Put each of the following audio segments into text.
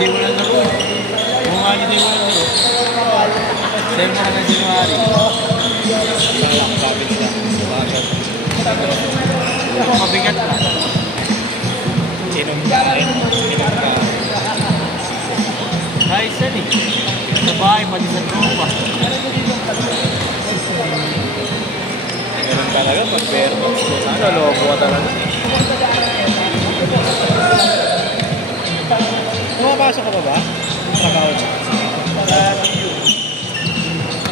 Hindi mo lang laro. Kung nga hindi mo lang laro. Save mo ka ng January. Sabi nila. Mabigat na. Inom ka. Guys, yan eh. Sa bahay, pati sa tropa. Ganun talaga pag bear box. Ano, loko ka talaga. Pumapasok ka ba? Trabaho mo?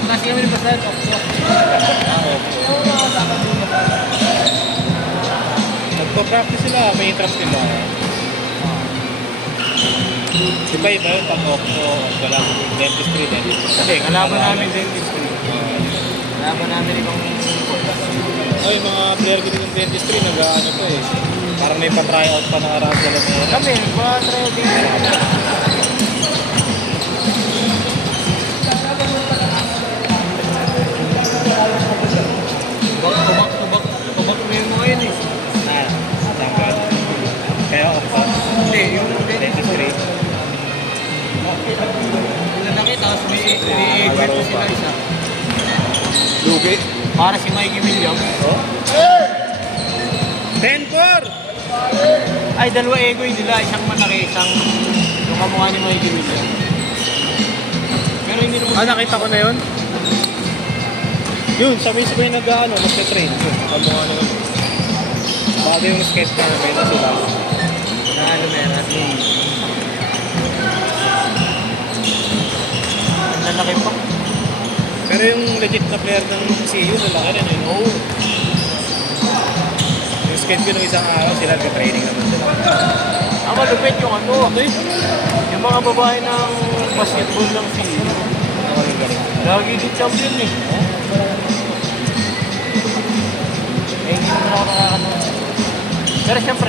Kasi kami rin basta ito. Nagpo-practice sila, may interest nila. Iba yun, pag-opto, wala dentistry. Hindi, kalaban namin dentistry. Kalaban namin ibang ay, mga player ko din ng dentistry, nag-ano to eh. Parang may pa-tryout pa na around sila na yun. Kami, pa-tryout din. Tubak mo yun mo ngayon eh. Sample. Kaya opto. Hindi, yung dentistry. Yung nakita, tapos may i-event ko sila isa. Lugi? Para si Mikey Williams. Oh? 10-4! Ay, dalawa ego yun nila. Isang malaki, isang yung kamukha ni Mikey Williams. Pero hindi naman... nakita ko na yun? Yun, sabi ko yung nag-train. Yun, kamukha na yun. Bago yung skate na may na sila. Meron. Ang lalaki pa. Pero yung legit na player ng CU, lalaki rin yun. Oo. Yung skate ko nung isang araw, sila nag-training naman sila. Ang malupit yung yung mga babae ng basketball ng CU. Lagi din champion eh. Hindi naman ako nakakanood. Pero siyempre,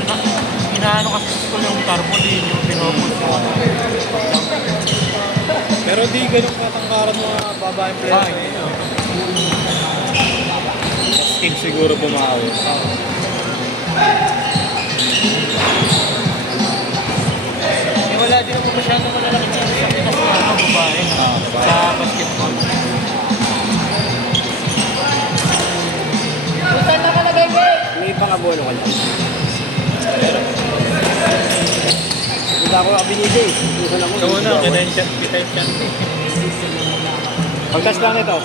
inaano kasi sa school yung tarpaulin, yung pinopos mo. Pero di ganun katangkaran mga babaeng players ngayon. Sa skin siguro bumawi. Wala din ako masyadong malalaki sa Pinas na babae sa basketball. Saan na ka na, baby? May pang-abolo ka lang. Hindi ako binili. Ikaw na, kita yung chance. Pagtas lang ito.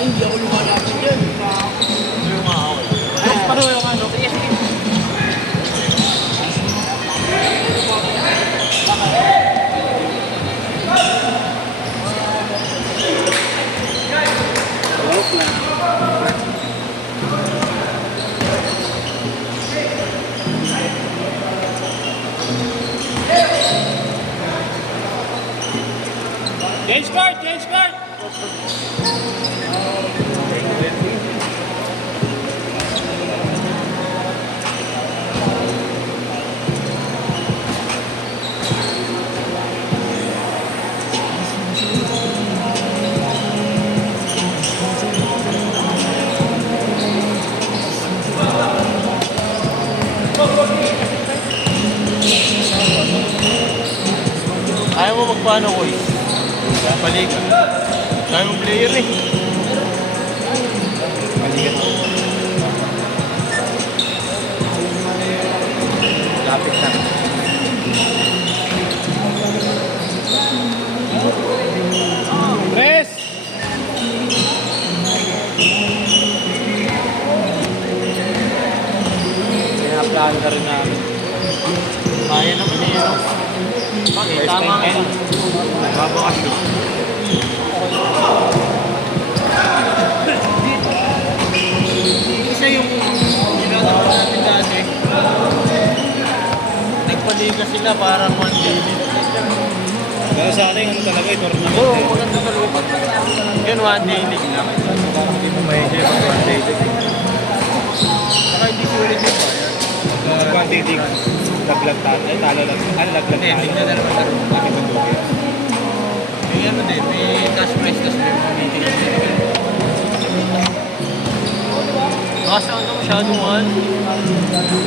Hindi ako lumalapit yan. Paano yung ano? Change card! Ayaw mo magpaano ko eh. Paliga. Ayaw mong player eh. Paliga na. Lapit na. Press! Kaya-plan ka rin namin. Kaya naman eh. Bakit? Tama ka. Babakasyon. nila parang one daily. Pero sa akin, ano talaga, tournament Oo, eh. maganda talaga. Yun, one daily lang. Parang hindi mo may pag one day. Saka hindi sulit yung bayan. Pag one day, laglag tayo. Ay, talo lang. Ano, laglag Hindi, tayo. tingnan na naman laro. Bakit ito? May ano din, may cash prize kasi may mga meeting. Kaso ano masyado mahal.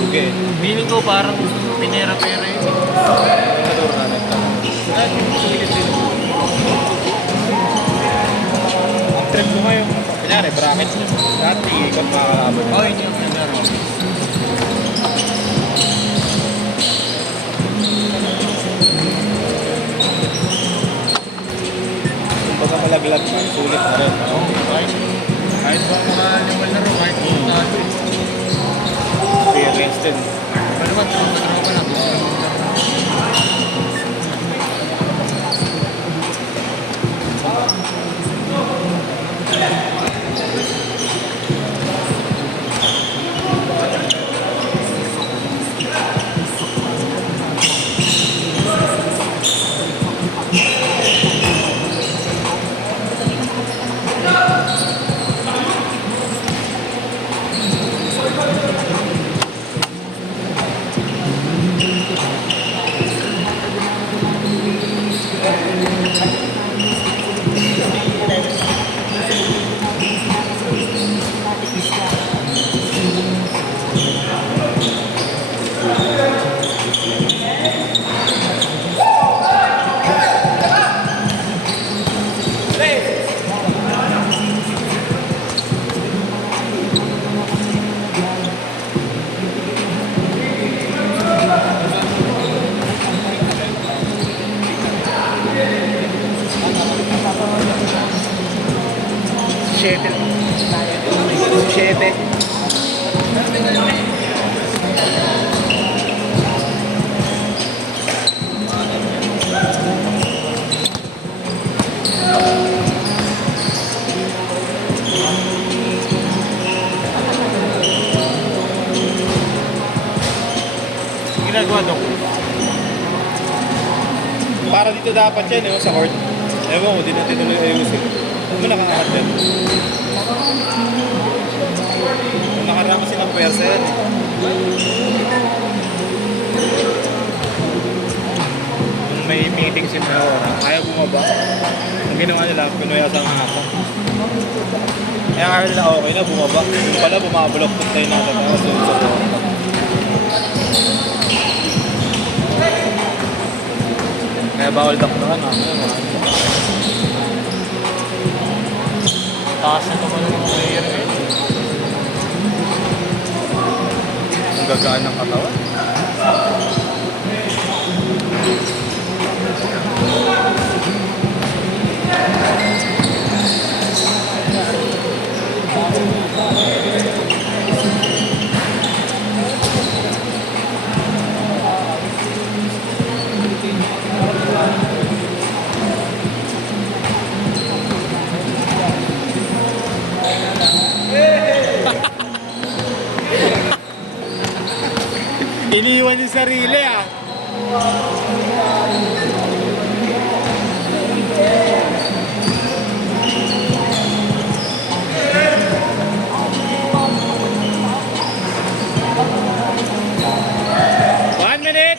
Okay. Feeling ko parang pinera-pera yun. Ano na nagtanong? Ang trip mo ngayon, kunyari, bracket nyo. Dati, ikot mga kalaban. Oo, yun yung nalaro. Kumbaga malaglag man, sulit na rin. Oo, kahit ba mga limal laro, kahit mga talo eh. Experience din. Pero naman, tropa lang. Gusto lang maglaro. Siyete. Ginagawa doon. Para dito dapat yan, sa court. Ewan ko, di natin tuloy ayusin. Ano mo nakakakat yan? Nakaraan kasi ng pwersa yan. Nung may meeting si Mayora, ayaw bumaba. Ang ginawa nila, pinuyasan ang ata. Kaya ayaw nila okay na, bumaba. Yung pala, bumabulok tayo na tapos sa bumaba. Kaya bawal dakdakan namin. Taas na naman ng player eh. Ang gagaan ng katawan. Iniwan yung sarili ah. One minute.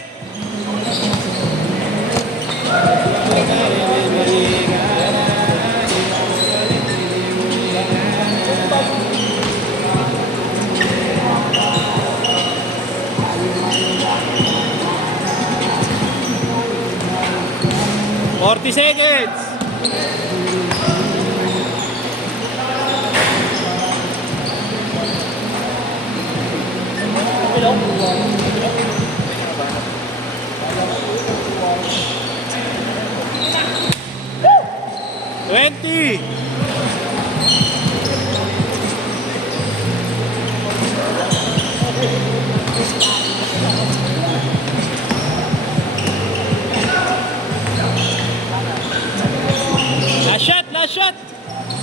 Forty seconds. Twenty. Last shot, last shot.